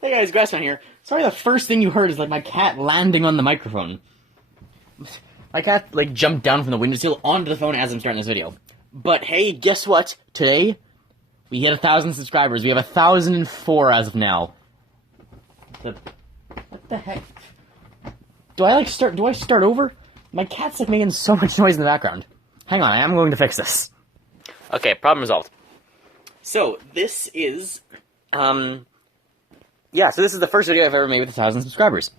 Hey guys, Grassman here. Sorry, the first thing you heard is like my cat landing on the microphone. My cat like jumped down from the windowsill onto the phone as I'm starting this video. But hey, guess what? Today we hit 1,000 subscribers. We have 1,004 as of now. What the heck? Do I start over? My cat's like making so much noise in the background. Hang on, I am going to fix this. Okay, problem resolved. So this is yeah, so this is the first video I've ever made with 1,000 subscribers.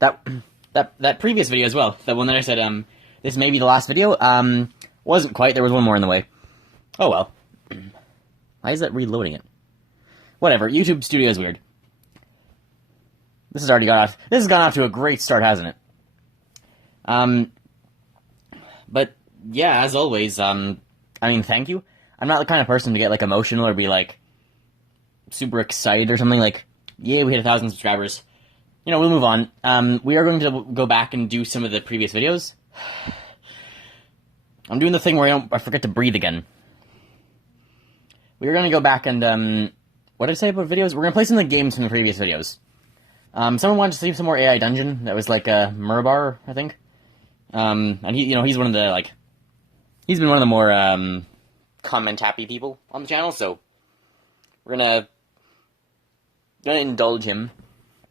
That previous video as well, the one that I said, this may be the last video, wasn't quite, there was one more in the way. Oh well. Why is that reloading it? Whatever, YouTube Studio is weird. This has gone off to a great start, hasn't it? But, yeah, as always, I mean, thank you. I'm not the kind of person to get, like, emotional or be, like, super excited or something, like, yeah, we hit 1,000 subscribers. You know, we'll move on. We are going to go back and do some of the previous videos. I'm doing the thing where I forget to breathe again. We are going to go back and, what did I say about videos? We're going to play some of the games from the previous videos. Someone wanted to see some more AI Dungeon. That was, like, Murabar, I think. And he, you know, he's one of the, like, he's been one of the more, comment-happy people on the channel, so we're gonna indulge him.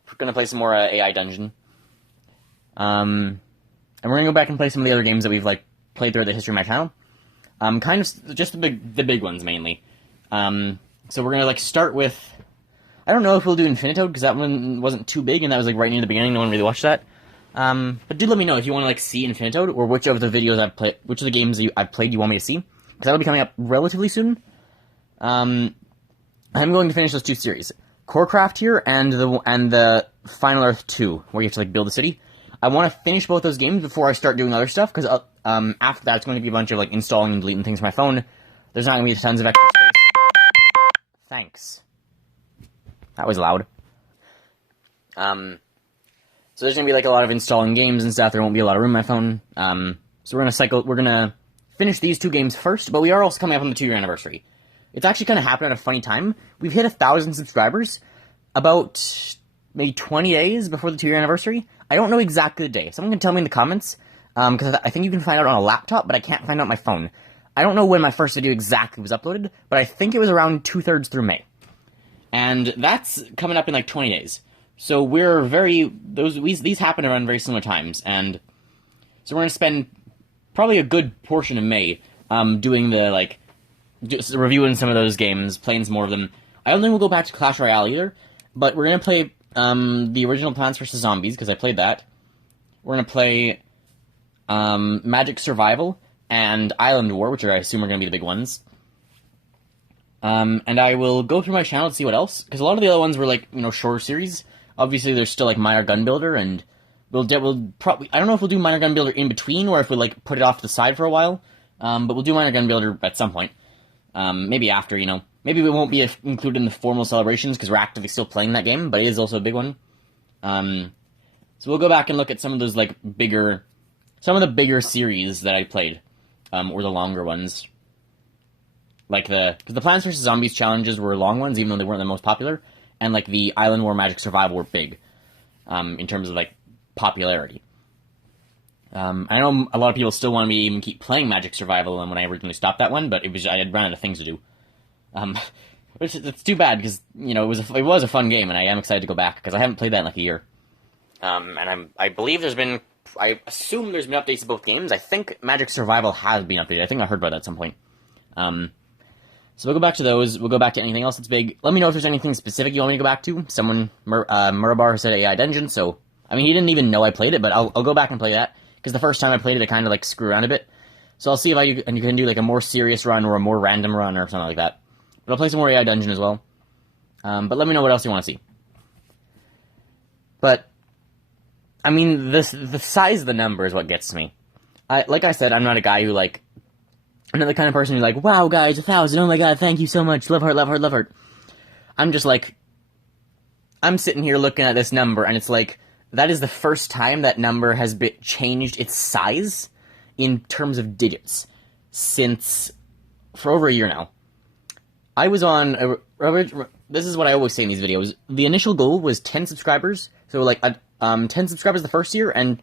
We're gonna play some more AI Dungeon. And we're gonna go back and play some of the other games that we've, like, played throughout the history of my channel. Kind of just the big ones, mainly. So we're gonna, like, start with, I don't know if we'll do Infinitoad, because that one wasn't too big, and that was, like, right near the beginning, no one really watched that. But do let me know if you want to, like, see Infinitoad, or which of the videos I've played, which of the games I've played you want me to see, because that'll be coming up relatively soon. I'm going to finish those two series. Corecraft here, and the Final Earth 2, where you have to, like, build a city. I want to finish both those games before I start doing other stuff, because, after that, it's going to be a bunch of, like, installing and deleting things from my phone. There's not going to be tons of extra space. Thanks. That was loud. So there's going to be, like, a lot of installing games and stuff. There won't be a lot of room on my phone. So we're going to finish these two games first, but we are also coming up on the 2-year anniversary. It's actually kind of happened at a funny time. We've hit 1,000 subscribers about maybe 20 days before the 2-year anniversary. I don't know exactly the day. Someone can tell me in the comments, because I think you can find out on a laptop, but I can't find out on my phone. I don't know when my first video exactly was uploaded, but I think it was around 2/3 through May. And that's coming up in, like, 20 days. So we're these happen around very similar times, and so we're going to spend probably a good portion of May, doing the, like, just reviewing some of those games, playing some more of them. I don't think we'll go back to Clash Royale either, but we're going to play, the original Plants vs. Zombies, because I played that. We're going to play, Magic Survival and Island War, which I assume are going to be the big ones. And I will go through my channel to see what else, because a lot of the other ones were, like, you know, shorter series. Obviously, there's still, like, Miner Gun Builder, and we'll probably, I don't know if we'll do Miner Gun Builder in between, or if we'll, like, put it off to the side for a while, but we'll do Miner Gun Builder at some point. Maybe after, you know, maybe we won't be included in the formal celebrations, because we're actively still playing that game, but it is also a big one. So we'll go back and look at some of those, like, some of the bigger series that I played, or the longer ones. Like because the Plants vs. Zombies challenges were long ones, even though they weren't the most popular, and, like, the Island War Magic Survival were big, in terms of, like, popularity. I know a lot of people still want me to even keep playing Magic Survival, and when I originally stopped that one, but I had run out of things to do. Which it's too bad, because, you know, it was a fun game, and I am excited to go back, because I haven't played that in, like, a year. And I believe I assume there's been updates to both games. I think Magic Survival has been updated. I think I heard about that at some point. So we'll go back to those. We'll go back to anything else that's big. Let me know if there's anything specific you want me to go back to. Someone, Murabar said AI Dungeon, so, I mean, he didn't even know I played it, but I'll go back and play that, because the first time I played it, I kind of, like, screw around a bit. So I'll see if you can do, like, a more serious run or a more random run or something like that. But I'll play some more AI Dungeon as well. But let me know what else you want to see. But, I mean, the size of the number is what gets to me. Like I said, I'm not a guy who, like, I'm not the kind of person who's like, wow, guys, 1,000, oh my god, thank you so much, love heart, love heart, love heart. I'm just like, I'm sitting here looking at this number, and it's like, that is the first time that number has changed its size in terms of digits for over a year now. I was on, this is what I always say in these videos, the initial goal was 10 subscribers, so like 10 subscribers the first year, and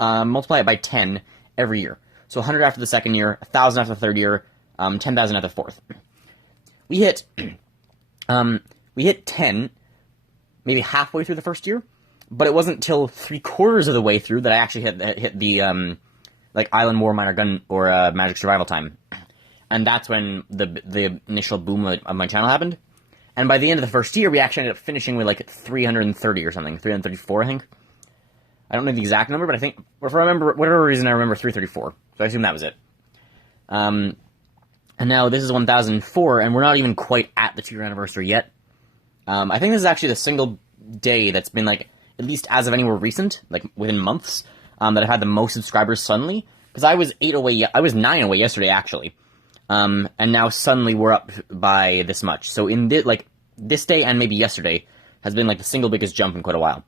multiply it by 10 every year. So 100 after the second year, 1,000 after the third year, 10,000 after the fourth. We hit 10, maybe halfway through the first year, but it wasn't till 3/4 of the way through that I actually hit the, like, Island War, Minor Gun, or Magic Survival Time. And that's when the initial boom of my channel happened. And by the end of the first year, we actually ended up finishing with, like, 330 or something. 334, I think. I don't know the exact number, but I think, if I remember, whatever reason, I remember 334. So I assume that was it. And now this is 1004, and we're not even quite at the 2-year anniversary yet. I think this is actually the single day that's been, like, at least as of anywhere recent, like, within months, that I've had the most subscribers suddenly. Because I was 9 away yesterday, actually. And now suddenly we're up by this much. So in this day and maybe yesterday has been, like, the single biggest jump in quite a while.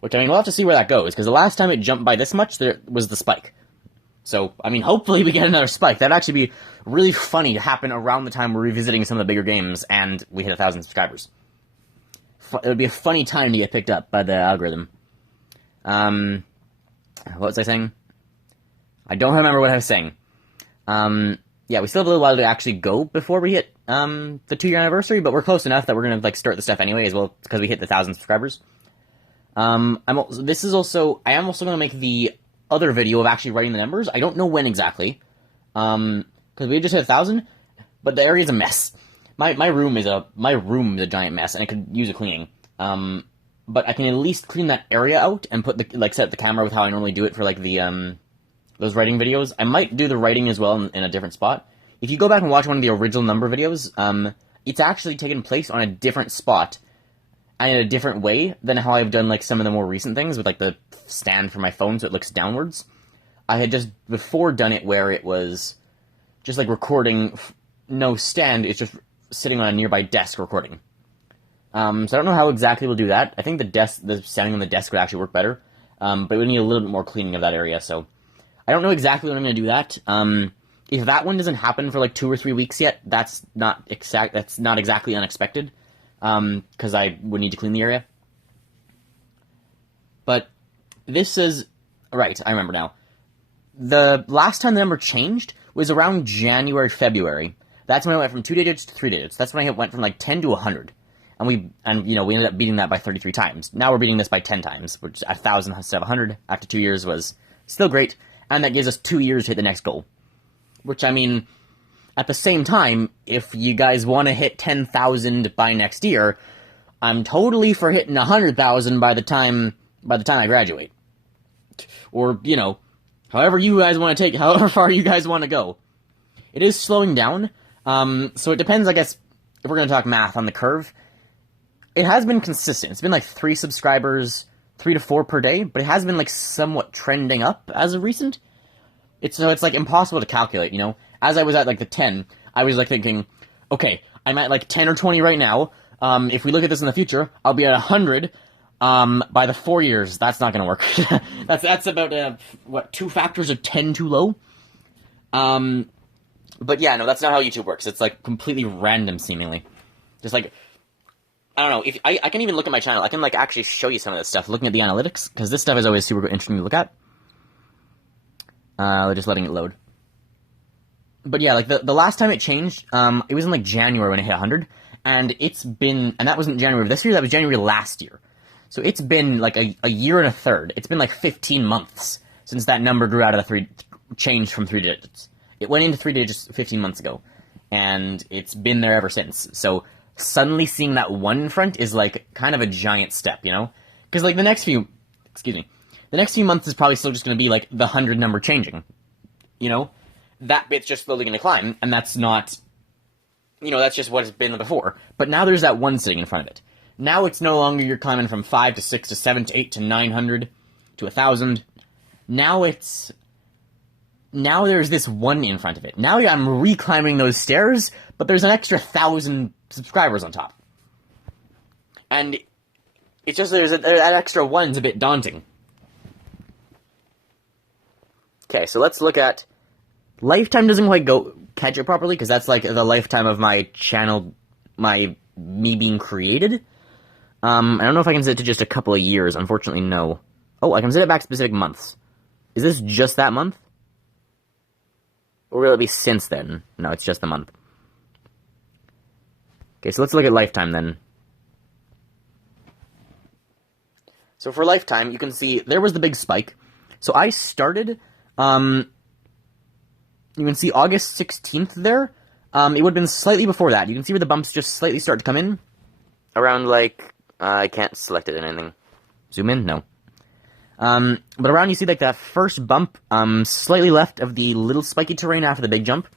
Which, I mean, we'll have to see where that goes, because the last time it jumped by this much, there was the spike. So, I mean, hopefully we get another spike. That'd actually be really funny to happen around the time we're revisiting some of the bigger games, and we hit 1,000 subscribers. It would be a funny time to get picked up by the algorithm. What was I saying? I don't remember what I was saying. Yeah, we still have a little while to actually go before we hit, the 2-year anniversary, but we're close enough that we're gonna, like, start the stuff anyway, as well, because we hit the 1,000 subscribers. I am also gonna make the other video of actually writing the numbers. I don't know when exactly, because we just hit 1,000, but the area's a mess. My room is a giant mess, and it could use a cleaning. But I can at least clean that area out and set up the camera with how I normally do it for, like, the, those writing videos. I might do the writing as well in a different spot. If you go back and watch one of the original number videos, it's actually taken place on a different spot, and in a different way than how I've done, like, some of the more recent things with, like, the stand for my phone so it looks downwards. I had just before done it where it was just, like, recording, no stand, it's just sitting on a nearby desk recording. So I don't know how exactly we'll do that. I think the standing on the desk would actually work better, but we need a little bit more cleaning of that area, so I don't know exactly when I'm going to do that. If that one doesn't happen for, like, 2 or 3 weeks yet, that's not exactly unexpected. Because I would need to clean the area. But this is... Right, I remember now. The last time the number changed was around January, February. That's when I went from 2 digits to 3 digits. That's when I went from, like, 10 to 100. And we ended up beating that by 33 times. Now we're beating this by 10 times, which 1,000 instead of 100 after 2 years was still great. And that gives us 2 years to hit the next goal. Which, I mean... At the same time, if you guys want to hit 10,000 by next year, I'm totally for hitting 100,000 by the time I graduate. Or, however far you guys want to go. It is slowing down, so it depends, I guess, if we're going to talk math on the curve. It has been consistent. It's been like 3 subscribers, 3 to 4 per day, but it has been, like, somewhat trending up as of recent. It's like impossible to calculate, As I was at, like, the 10, I was, like, thinking, okay, I'm at, like, 10 or 20 right now. If we look at this in the future, I'll be at 100 by the 4 years. That's not going to work. that's about, 2 factors of 10 too low? But yeah, no, that's not how YouTube works. It's, like, completely random, seemingly. Just, like, I don't know. If I can even look at my channel. I can, like, actually show you some of this stuff, looking at the analytics, because this stuff is always super interesting to look at. Just letting it load. But yeah, like, the last time it changed, it was in, like, January when it hit 100, and that wasn't January of this year, that was January last year. So it's been, like, a year and a third. It's been, like, 15 months since that number grew out of changed from 3 digits. It went into 3 digits 15 months ago, and it's been there ever since. So suddenly seeing that 1 in front is, like, kind of a giant step, Because, like, the next few months is probably still just going to be, like, the 100 number changing, That bit's just slowly going to climb, and that's not, that's just what it's been before. But now there's that 1 sitting in front of it. Now it's no longer you're climbing from 5 to 6 to 7 to 8 to 900 to 1,000. Now there's this 1 in front of it. Now I'm reclimbing those stairs, but there's an extra 1,000 subscribers on top. And it's just that extra 1's a bit daunting. Okay, so let's look at Lifetime doesn't quite go catch it properly, because that's like the lifetime of my channel, me being created. I don't know if I can set it to just a couple of years. Unfortunately, no. Oh, I can set it back specific months. Is this just that month? Or will it be since then? No, it's just the month. Okay, so let's look at lifetime then. So for lifetime, you can see there was the big spike. So I started, you can see August 16th there. It would have been slightly before that. You can see where the bumps just slightly start to come in. Around, like, I can't select it in anything. Zoom in? No. But around you see, like, that first bump, slightly left of the little spiky terrain after the big jump.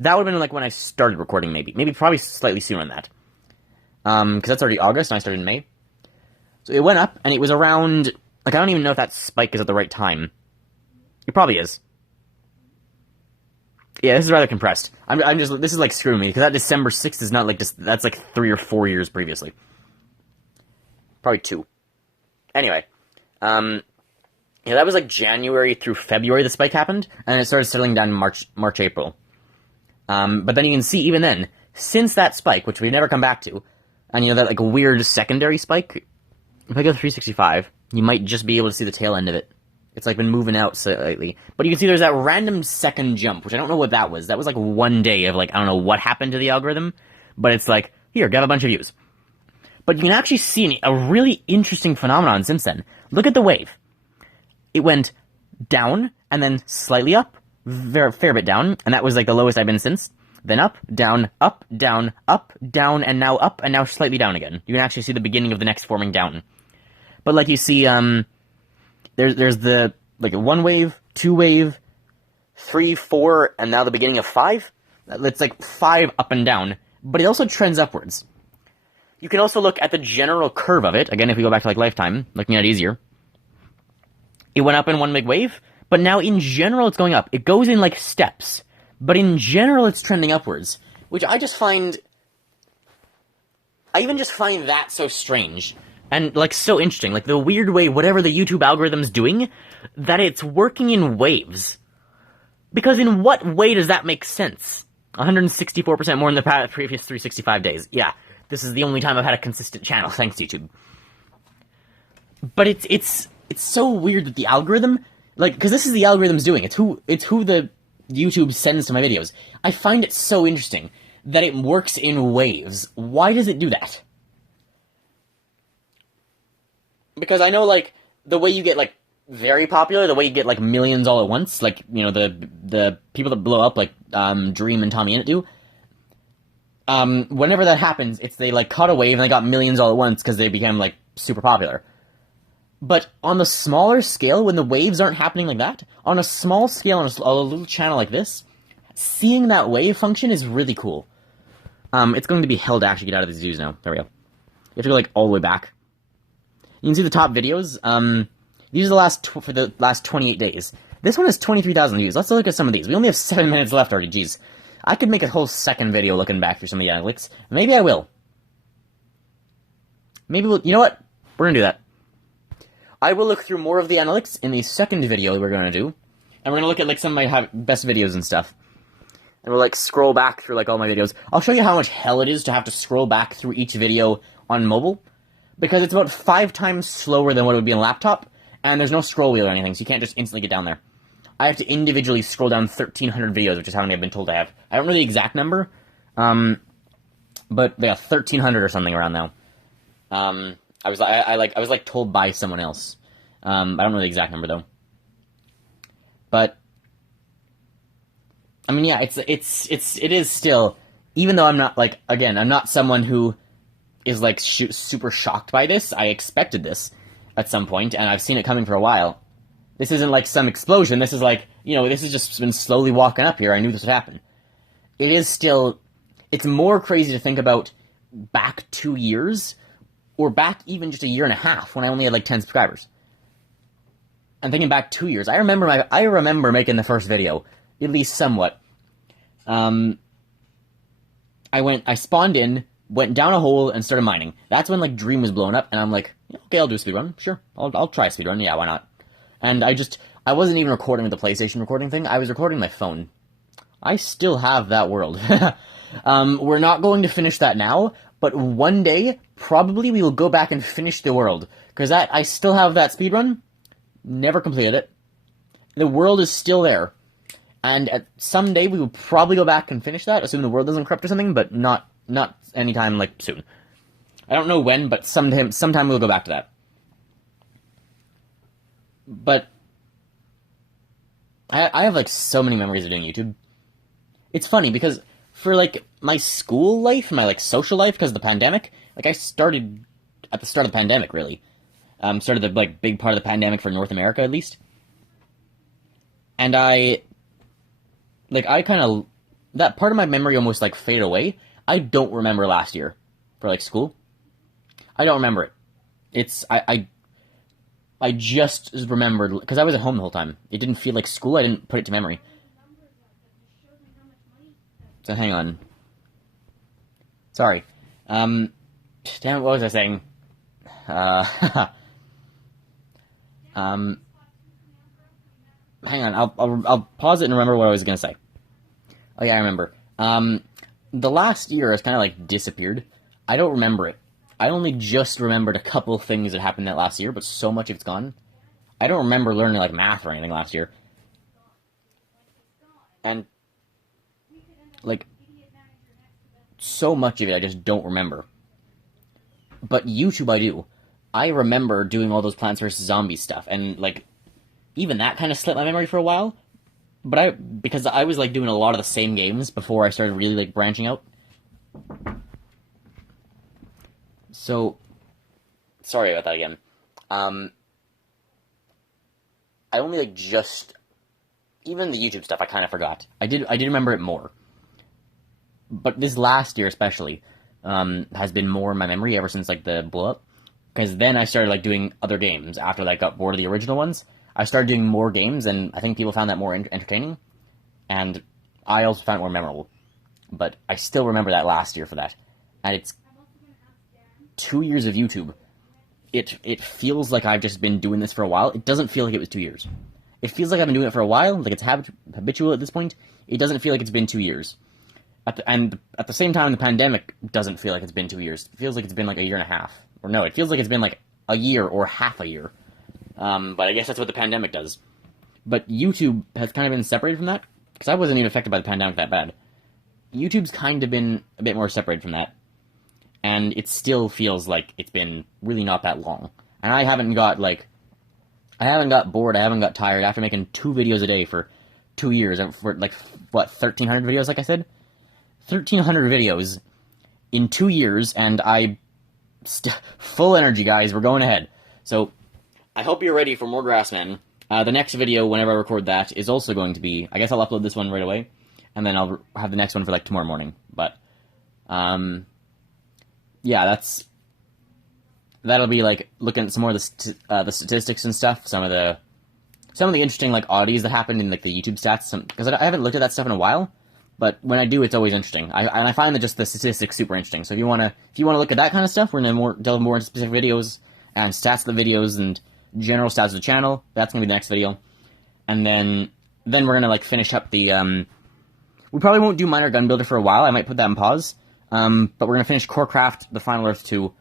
That would have been, like, when I started recording, maybe. Maybe probably slightly sooner than that. Because that's already August, and I started in May. So it went up, and it was around, like, I don't even know if that spike is at the right time. It probably is. Yeah, this is rather compressed. This is, like, screwing me, because that December 6th is not, like, just, that's, like, 3 or 4 years previously. Probably 2. Anyway. Yeah, that was, like, January through February the spike happened, and then it started settling down in March, April. But then you can see, even then, since that spike, which we've never come back to, and, you know, that, like, weird secondary spike, if I go 365, you might just be able to see the tail end of it. It's, like, been moving out slightly. But you can see there's that random second jump, which I don't know what that was. That was, like, one day of, like, I don't know what happened to the algorithm, but it's like, here, got a bunch of views. But you can actually see a really interesting phenomenon since then. Look at the wave. It went down, and then slightly up, fair bit down, and that was, like, the lowest I've been since. Then up, down, and now slightly down again. You can actually see the beginning of the next forming down. But, like, you see, there's the, like, 1 wave, 2 wave, 3, 4, and now the beginning of 5. It's, like, 5 up and down, but it also trends upwards. You can also look at the general curve of it. Again, if we go back to, like, lifetime, looking at it easier. It went up in 1 big wave, but now in general it's going up. It goes in, like, steps. But in general it's trending upwards. Which I even just find that so strange. And, like, so interesting. Like, the weird way, whatever the YouTube algorithm's doing, that it's working in waves. Because in what way does that make sense? 164% more in the previous 365 days. Yeah, this is the only time I've had a consistent channel, thanks YouTube. But it's so weird that the algorithm, like, because this is the algorithm's doing. It's who the YouTube sends to my videos. I find it so interesting that it works in waves. Why does it do that? Because I know, like, the way you get, like, very popular, the way you get, like, millions all at once, like, you know, the people that blow up, like, Dream and Tommy Innit do, whenever that happens, it's they, like, caught a wave and they got millions all at once because they became, like, super popular. But on the smaller scale, when the waves aren't happening like that, on a small scale, on a little channel like this, seeing that wave function is really cool. It's going to be hell to actually get out of these views now. There we go. You have to go, like, all the way back. You can see the top videos. These are for the last 28 days. This one has 23,000 views. Let's look at some of these. We only have 7 minutes left already. Jeez. I could make a whole second video looking back through some of the analytics. Maybe I will. Maybe we'll... You know what? We're going to do that. I will look through more of the analytics in the second video we're going to do. And we're going to look at, like, some of my best videos and stuff. And we'll, like, scroll back through, like, all my videos. I'll show you how much hell it is to have to scroll back through each video on mobile. Because it's about 5 times slower than what it would be on a laptop. And there's no scroll wheel or anything, so you can't just instantly get down there. I have to individually scroll down 1,300 videos, which is how many I've been told I have. I don't know the exact number. But, yeah, 1,300 or something around now. I was told by someone else. I don't know the exact number though. But I mean, yeah, it is still, even though I'm not, like, again, I'm not someone who is, like, super shocked by this. I expected this at some point, and I've seen it coming for a while. This isn't like some explosion. This is like, you know, this has just been slowly walking up here. I knew this would happen. It is still, it's more crazy to think about back 2 years, or back even just a year and a half, when I only had, like, 10 subscribers. And thinking back 2 years, I remember making the first video, at least somewhat. I spawned in, went down a hole, and started mining. That's when, like, Dream was blowing up, and I'm like, okay, I'll do a speedrun, sure, I'll try a speedrun, yeah, why not? And I wasn't even recording with the PlayStation recording thing, I was recording my phone. I still have that world. We're not going to finish that now, but one day, probably we will go back and finish the world. Because I still have that speedrun. Never completed it. The world is still there. And someday we will probably go back and finish that, assuming the world doesn't corrupt or something, but not anytime, like, soon. I don't know when, but sometime we'll go back to that. But I have, like, so many memories of doing YouTube. It's funny, because for, like, my school life, my, like, social life, because of the pandemic, like, I started at the start of the pandemic, really. Started the, like, big part of the pandemic for North America, at least. And I kind of, that part of my memory almost, like, faded away. I don't remember last year for, like, school. I don't remember it. I just remembered, because I was at home the whole time. It didn't feel like school, I didn't put it to memory. So hang on. Sorry. Damn, what was I saying? Hang on, I'll pause it and remember what I was gonna say. Oh yeah, I remember. The last year has kind of, like, disappeared. I don't remember it. I only just remembered a couple things that happened that last year, but so much of it's gone. I don't remember learning, like, math or anything last year. And, like, so much of it I just don't remember. But YouTube I do. I remember doing all those Plants vs. Zombies stuff, and, like, even that kind of slipped my memory for a while. But because I was, like, doing a lot of the same games before I started really, like, branching out. So, sorry about that again. I only, like, just, even the YouTube stuff I kind of forgot. I did remember it more. But this last year especially, has been more in my memory ever since, like, the blow-up. Because then I started, like, doing other games after, like, got bored of the original ones. I started doing more games, and I think people found that more entertaining. And I also found it more memorable. But I still remember that last year for that. And it's 2 years of YouTube. It feels like I've just been doing this for a while. It doesn't feel like it was 2 years. It feels like I've been doing it for a while, like it's habitual at this point. It doesn't feel like it's been 2 years. And at the same time, the pandemic doesn't feel like it's been 2 years. It feels like it's been like a year and a half. Or no, it feels like it's been like a year or half a year. But I guess that's what the pandemic does. But YouTube has kind of been separated from that, because I wasn't even affected by the pandemic that bad. YouTube's kind of been a bit more separated from that. And it still feels like it's been really not that long. And I haven't got bored, I haven't got tired after making 2 videos a day for 2 years, and for, like, what, 1,300 videos, like I said? 1,300 videos in 2 years, and full energy, guys, we're going ahead. So, I hope you're ready for more Grassman. The next video, whenever I record that, is also going to be, I guess I'll upload this one right away, and then I'll have the next one for, like, tomorrow morning. But, yeah, that'll be, like, looking at some more of the statistics and stuff, some of the interesting, like, oddities that happened in, like, the YouTube stats, because I haven't looked at that stuff in a while, but when I do, it's always interesting. I find that just the statistics super interesting, so if you wanna look at that kind of stuff, we're gonna delve more into specific videos, and stats of the videos, and general stats of the channel. That's gonna be the next video. And then we're gonna, like, finish up the, we probably won't do Miner Gun Builder for a while, I might put that on pause, but we're gonna finish Corecraft, the Final Earth 2,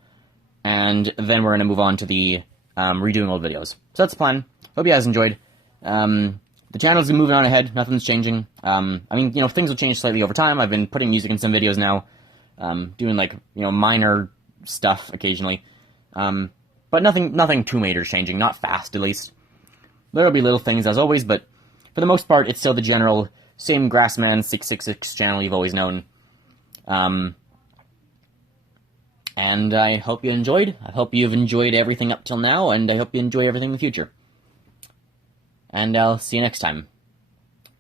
and then we're gonna move on to the, redoing old videos. So that's the plan. Hope you guys enjoyed. The channel's been moving on ahead, nothing's changing. I mean, you know, things will change slightly over time. I've been putting music in some videos now, doing, like, you know, minor stuff occasionally. But nothing too major is changing, not fast at least. There'll be little things as always, but for the most part, it's still the general same Grassman666 channel you've always known. And I hope you enjoyed. I hope you've enjoyed everything up till now, and I hope you enjoy everything in the future. And I'll see you next time.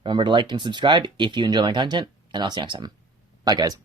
Remember to like and subscribe if you enjoy my content, and I'll see you next time. Bye, guys.